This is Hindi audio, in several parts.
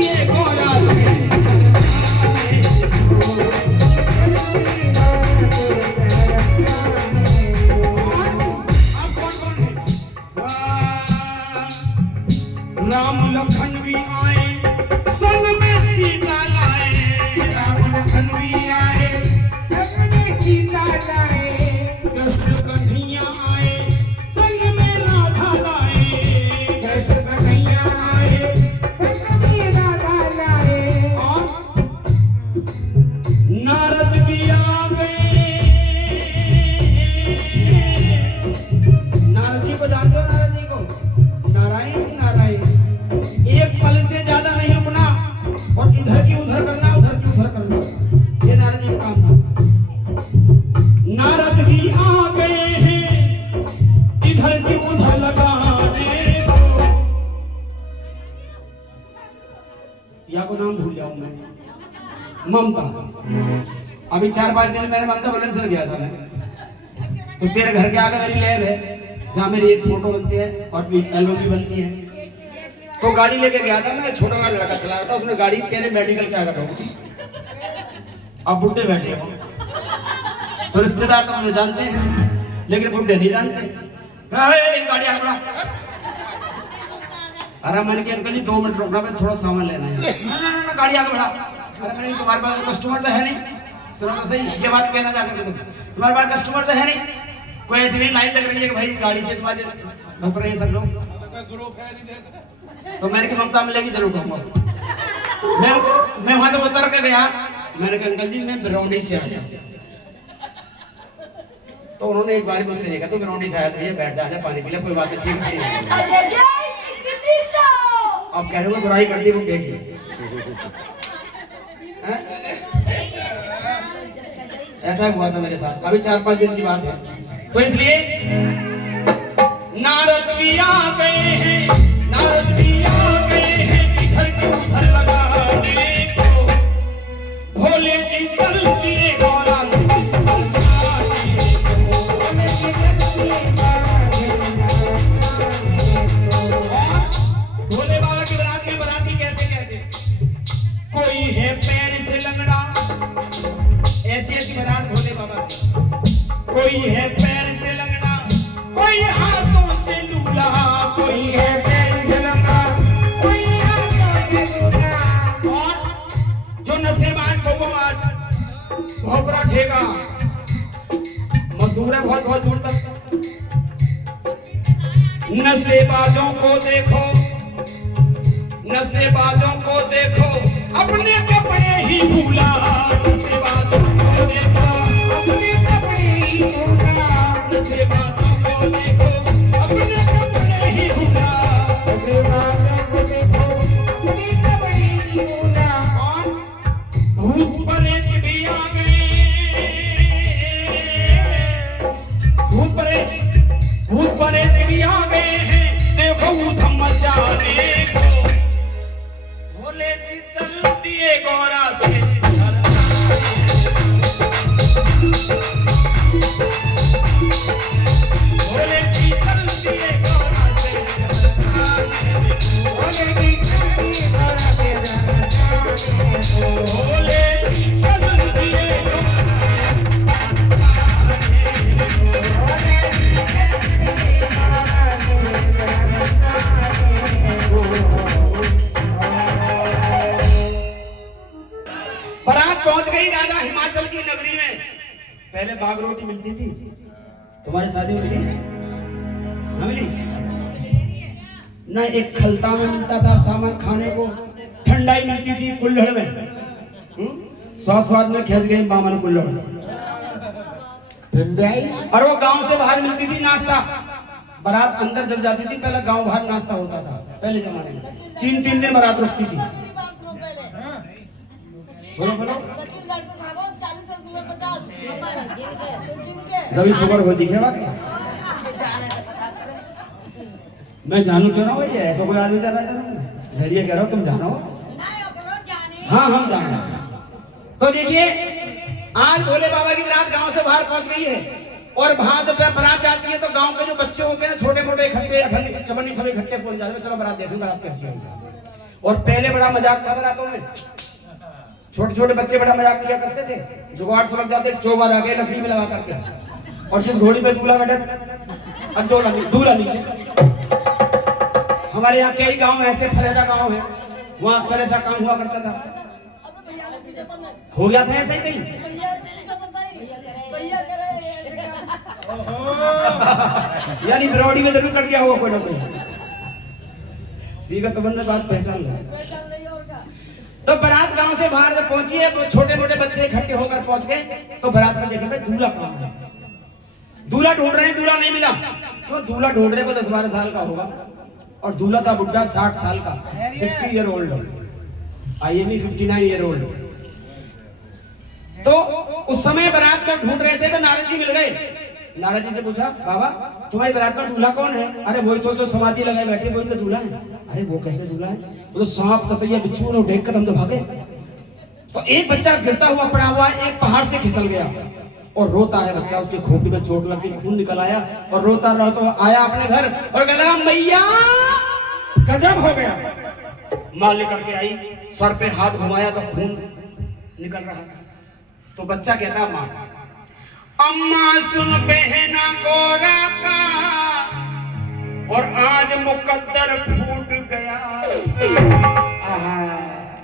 दिए गोरा से। राम लखन भी आए संग में सीता लाए, राम लखन भी आए संग में सीता लाए, कृष्ण कन्हैया आए संग में राधा लाए, कृष्ण कन्हैया आए संग में राधा लाए। और नारद भी आ गए, नारद जी को जानते हो? नारद जी को नारायण नारायण, एक पल से ज्यादा नहीं रुकना और इधर की उधर करना, उधर की उधर करना, ये नारद जी का काम था। नारद भी आ गए हैं इधर की उधर लगाने को। या को नाम भूल जाऊं मैं, ममता। अभी 4-5 दिन मैंने ममता बुलंदशहर गया था मैं, तो तेरे घर के आगे मेरी लैब है जहाँ मेरी एक फोटो बनती है और एल्बम भी बनती है। तो गाड़ी लेके गया था मैं, छोटा लड़का चला रहा था, उसने गाड़ी तेरे मेडिकल क्या कर रहा हूँ। अब बुड्ढे बैठे हो तो रिश्तेदार तो मुझे जानते हैं लेकिन बुड्ढे नहीं जानते। गाड़ी आगे बढ़ा। अरे मैंने कहा अंकल जी 2 मिनट रुकना, बस थोड़ा सामान लेना है। ना गाड़ी आगे बढ़ा। अरे मैंने तुम्हारे पास कस्टमर तो है नहीं, सुनो तो सही, ये बात कहना जाकर के तुम्हारे पास कस्टमर तो है नहीं, कोई ऐसी नहीं लाइन लग रही है कि भाई गाड़ी से तुम्हारे भुक रहे हैं सब लोग। तो मैंने कहा ममता मिलेगी जरूर कहूँगा। मैं वहां से उतर के गया, मैंने कहा अंकल जी मैं बिरौंडी से आया। तो उन्होंने एक बार मुझसे देखा, तो बिरौंडी से आया तो बैठ जा, पानी पी ले, कोई बात नहीं, अब कह रहे हो बुराई कर दी बुड्ढे की। ऐसा हुआ था मेरे साथ, अभी 4-5 दिन की बात है। तो इसलिए नारद भी आ गए हैं, नारद भी आ गए हैं इधर की उधर लगाने को। भोले जी चल दिए गोरा से, भोले बाबा की बारात में बराती कैसे कैसे, कोई है पैर से लंगड़ा, ऐसी ऐसी बारात भोले बाबा की। कोई है पैर से लंगड़ा, कोई हाथों से लूला, कोई है पैर से लंगड़ा, कोई हाथों से लूला। और जो नशेबाज बहुआवाज भोपरा ठेगा मशहूर है बहुत दूर तक। नशेबाजों को देखो, नशेबाजों को देखो अपने कपड़े ही भूला, नशेबाजों को देखो अपने कपड़े ही भूला, नशेबाजों को देखो अपने कपड़े ही भूला, नशेबाजों को देखो अपने कपड़े ही भूला। और भूत प्रेत भी आ गए, भूत प्रेत भी आ गए हैं, देखो धम्म मचाने को। भोले जी चल दिए गोरा से, भोले जी चल दिए गोरा से, भोले जी चल दिए गोरा से, भोले जी चल दिए पहुंच गई राजा हिमाचल की नगरी में। पहले बाग रोटी मिलती थी, तुम्हारी शादी में मिली ना? मिली ना? एक खलता में मिलता था सामान खाने को, ठंडाई मिलती थी कुल्हड़ में। स्वाद में खेच गई बामन कुल्हड़, और वो गांव से बाहर मिलती थी नाश्ता। बारात अंदर जब जाती थी पहले गांव बाहर नाश्ता होता था पहले जमाने में, 3-3 दिन बारात रुकती थी। बोलो बोलो, जब शुगर हो दिखे बात मैं जानू क्यों ना भाई, ऐसा कोई आदमी जा रहा है धैर्य कह रहा हो, तुम जानो? हाँ हम जान। तो देखिए आज भोले बाबा की बारात गांव से बाहर पहुंच गई है, और वहां जब बारात जाती है तो गांव के जो बच्चे होते हैं ना छोटे मोटे इकट्ठे 18 चवन्नी सब इकट्ठे पहुंच जाते हैं, चलो बारात देखो बारात कैसी होगी। और पहले बड़ा मजाक था बारातों में, छोटे छोटे बच्चे बड़ा मजाक किया करते थे, जुगाड़ से लग जाते, चोबार आगे लकड़ी में लगा करके, और जिस घोड़ी पे दूल्हा बैठे और दूल्हा नीचे। हमारे यहाँ कई गांव ऐसे फलेरा गांव है, वहाँ अक्सर ऐसा काम हुआ करता था। हो गया था ऐसा ही कहीं? यानी बिरौड़ी में जरूर कर दिया होगा कोई ना कोई। सीधा कमर में बात पहचान लो। तो बारात गांव से बाहर जब पहुंची है, वो छोटे मोटे बच्चे इकट्ठे होकर पहुंच गए, तो बारात में देखे भाई दूल्हा कहाँ है। दूल्हा ढूंढ रहे हैं, दूल्हा नहीं मिला। तो दूल्हा ढूंढ रहे को 10-12 साल का होगा, और दूल्हा था बुढ़ा 60 साल का, 60 year old, IME 59 year old. तो उस समय बारात में ढूंढ रहे थे तो नारद जी मिल गए। नारद जी से पूछा, बाबा तुम्हारी बारात में दूल्हा कौन है? अरे वही तो जो समाधि लगाए बैठे वही तो दूल्हा है। अरे वो कैसे दूल्हा है? वो तो सांप ततैया बिच्छू ने देख कर हम तो भागे। तो एक बच्चा गिरता हुआ पड़ा हुआ एक पहाड़ से फिसल गया और रोता है बच्चा, उसके खोपड़ी में चोट लग गई, खून निकल आया और रोता रहा। तो आया अपने घर और कहला मैया गजब हो गया। मां लेकर के आई, सर पे हाथ घुमाया तो खून निकल रहा था। तो बच्चा कहता, मां अम्मा सुन बहना गोरा का और आज मुकद्दर फूट गया।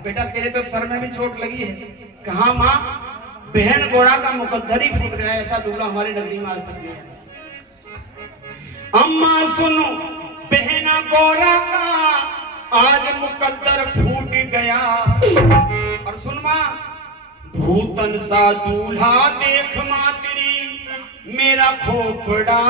बेटा तेरे तो सर में भी चोट लगी है। कहा मां? बहन गोरा का मुकद्दर ही फूट गया, ऐसा दूल्हा हमारी नगरी में आज तक नहीं है। अम्मा सुनो बहना गोरा का आज मुकद्दर फूट गया। और सुन मां, भूतन सा दूल्हा देख मां तेरी मेरा खोपड़ा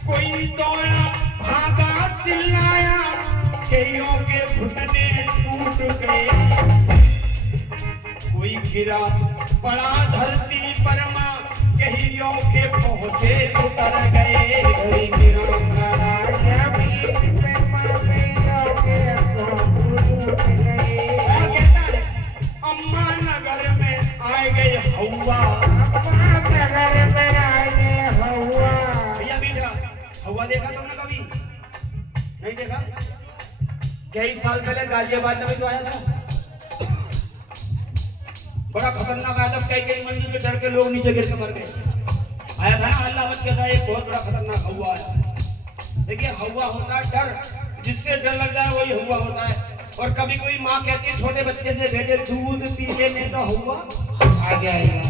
कोई दौड़ा भागा चिल्लाया, कईयों के घुटने टूट गए। कोई गिरा पड़ा धरती पर मां, कईयों के पहुंचे उतर गए। कोई गिरा पड़ा जमीन पे मां, कईयों के टूट गए। और कहता है अम्मा नगर में आ गए हवा, अम्मा नगर में आ गए हवा। भैया बेटा हवा देखा तुमने कभी? नहीं देखा? कई साल पहले गाजियाबाद में तो आया था, बड़ा खतरनाक आया था। कई मंजिल से डर के लोग नीचे गिर के मर गए। आया था ना, अल्लाह बच गया था। एक बहुत बड़ा खतरनाक हवा है। देखिए हवा होता है डर, जिससे डर लग जाए वही हवा होता है। और कभी कोई माँ कहती है छोटे बच्चे से, बेटे दूध पी लेने तो हवा आ जाएगा।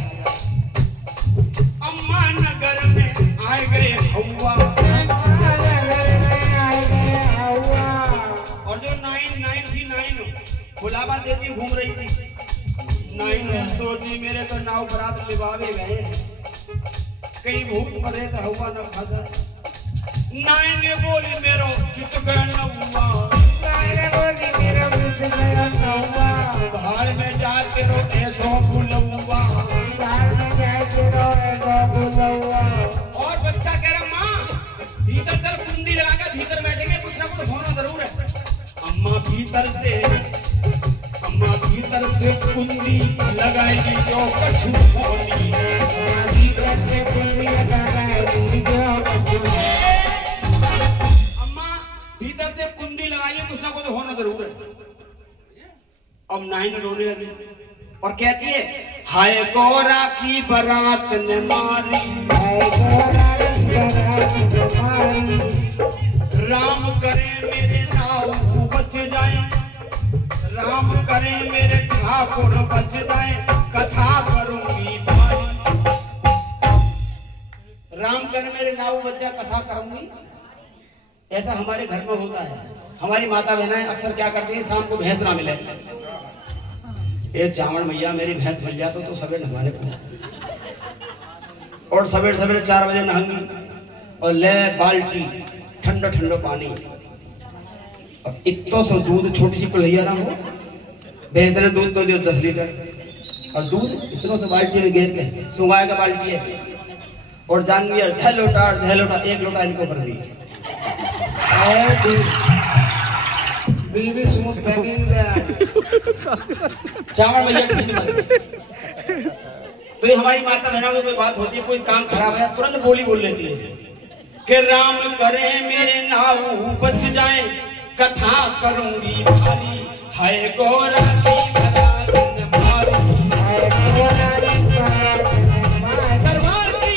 अम्मा नगर में आ गए हवा, और जो 999 गुलाबा देवी घूम रही थी, 9 सोची मेरे तो नाव बरात लिबावे गए, कई भूत पड़े तो हुआ न खाजा। 9 ने बोली मेरो चित गया न हुआ, 9 ने बोली मेरो चित गया न हुआ। बाहर में जाके रो ऐसो बुलवा, बाहर में जाके रो ऐसो बुलवा। और बच्चा कह रहा माँ भीतर चल, कुंडी लगा के भीतर बैठेंगे, कुछ ना कुछ होना जरूर है। अम्मा भीतर से कुंडी लगाएगी जो कछु होनी है। भीतर से कुंडी लगाएगी जो कछु है। अम्मा भीतर से कुंडी लगाइए, कुछ ना कुछ होना जरूर है। अब 9 रोने लगी और कहती है हाय गोरा की बारात ने मारी, हाय गोरा की बारात ने मारी। राम करे मेरे नाव बच जाए, राम करे मेरे ठाकुर बच जाए, कथा करूंगी भाई। राम करे मेरे नाव बच जाए, कथा करूंगी। ऐसा हमारे घर में होता है। हमारी माता बहनें अक्सर क्या करती हैं, शाम को भैंस ना मिले, ये चावल मैया मेरी भैंस मिल जाए तो सवेरे नहाने को, और सवेरे सवेरे 4 बजे नहाएंगी और ले बाल्टी ठंडा ठंडा पानी, और इतना सो दूध, छोटी सी कलैया ना हो, भैंस ने दूध तो दियो 10 लीटर, और दूध इतना से बाल्टी में घेर के, सुबह का बाल्टी है, और जान गया 1 लोटा 1 लोटा इनको भर दी। बीवी स्मूथ पैकिंग चावल भैया ठीक नहीं बनते। तो ये हमारी माता बहनों की कोई बात होती है, कोई काम खराब है तुरंत बोली बोल लेती है कि राम करे मेरे नाव बच जाए, कथा करूंगी भारी, है गोरा की दरबार की।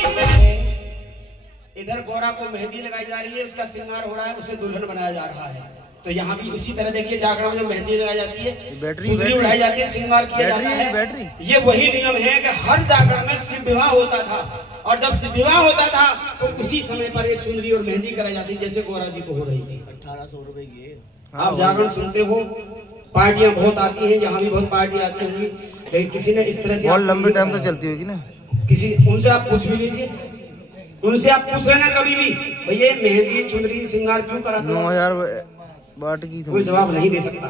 इधर गोरा को मेहंदी लगाई जा रही है, उसका श्रृंगार हो रहा है, उसे दुल्हन बनाया जा रहा है। तो यहाँ भी उसी तरह देखिए जागरण में जो मेहंदी लगाई जाती है, चुनरी उड़ाई जाती है, श्रृंगार किया जाता है। ये वही नियम है कि हर जागरण में शिव विवाह होता था, और जब शिव विवाह होता था तो उसी समय पर ये चुनरी और मेहंदी कराई जाती, जैसे गोरा जी को हो रही थी। 1800 रुपए की है। आप जागरण सुनते हो, पार्टियां बहुत आती हैं, यहाँ भी बहुत पार्टी आती होंगी, लेकिन किसी ने इस तरह से बहुत लंबे टाइम तक चलती होगी ना। किसी उनसे आप पूछ भी लीजिए, उनसे आप पूछ लेना कभी भी, भैया मेहंदी चुनरी श्रृंगार क्यों कराते हो? 9000 बाट की कोई जवाब नहीं दे सकता।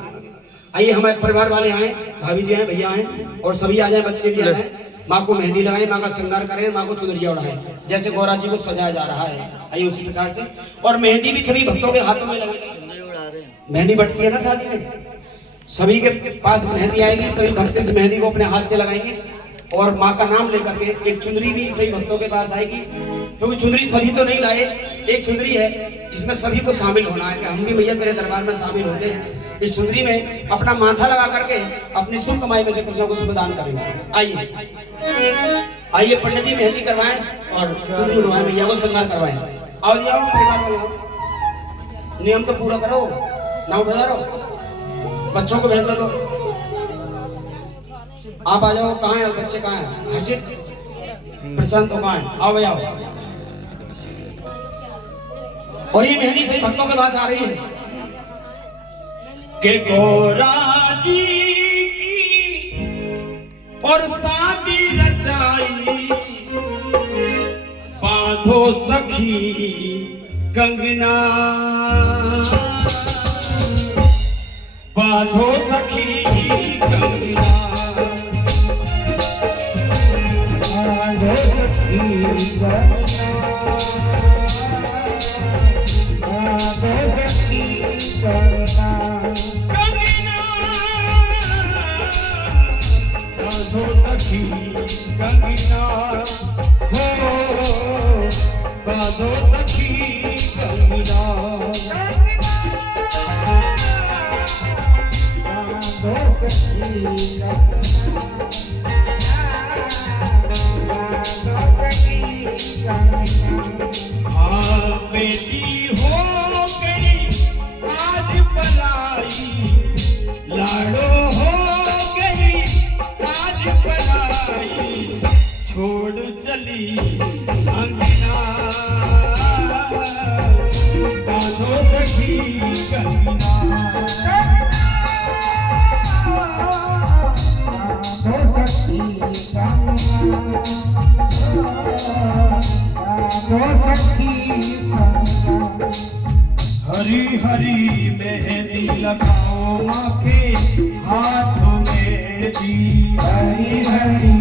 आइए हमारे परिवार वाले आए, भाभी जी आए, भैया आए, और सभी आ जाए, बच्चे भी आ जाए। माँ को मेहंदी लगाए, माँ का श्रृंगार करें, माँ को चुनरिया उड़ाए, जैसे गौरा जी को सजाया जा रहा है। आइए उसी प्रकार से, और मेहंदी भी सभी भक्तों के हाथों में लगेगी। मेहंदी बटती है ना शादी में, सभी के पास मेहंदी आएगी, सभी भक्त इस मेहंदी को अपने हाथ से लगाएंगे, और माँ का नाम लेकर के एक चुनरी भी सभी भक्तों के पास आएगी, क्योंकि चुनरी सभी तो नहीं लाए, एक चुनरी है जिसमें सभी को शामिल होना है कि हम भी भैया तेरे दरबार में शामिल होते हैं। इस चुनरी में अपना माथा लगा करके अपनी शुभ कमाई में से कुछ ना कुछ प्रदान करेंगे। आइए आइए पंडित जी मेहंदी करवाएं और चुनरी उड़वाएं, भैया को श्रृंगार करवाएं। आओ जी आओ, परिवार वाले आओ, नियम तो पूरा करो ना, उठा रहो, बच्चों को भेज दो। आप आ जाओ, कहाँ है बच्चे, कहाँ है हर्षित प्रशांत, कहाँ है? आओ भैया आओ। और ये मेहंदी सही भक्तों के पास आ रही है कि गोरा जी की और शादी रचाई, बांधो सखी कंगना, बांधो सखी कंगना, बांधो सखी कंगना, बांधो सखी कंगना, बांधो सखी कंगना, हो बांधो सखी कंगना, बांधो सखी कंगना। बेटी हो गई आज पलाई, लाडो हो गई आज पलाई, छोड़ चली अंगना, बांधो सखी कंगना, बांधो सखी कंगना, हरी हरी मेहंदी लगाओ माँ के हाथों में दी, हरी हरी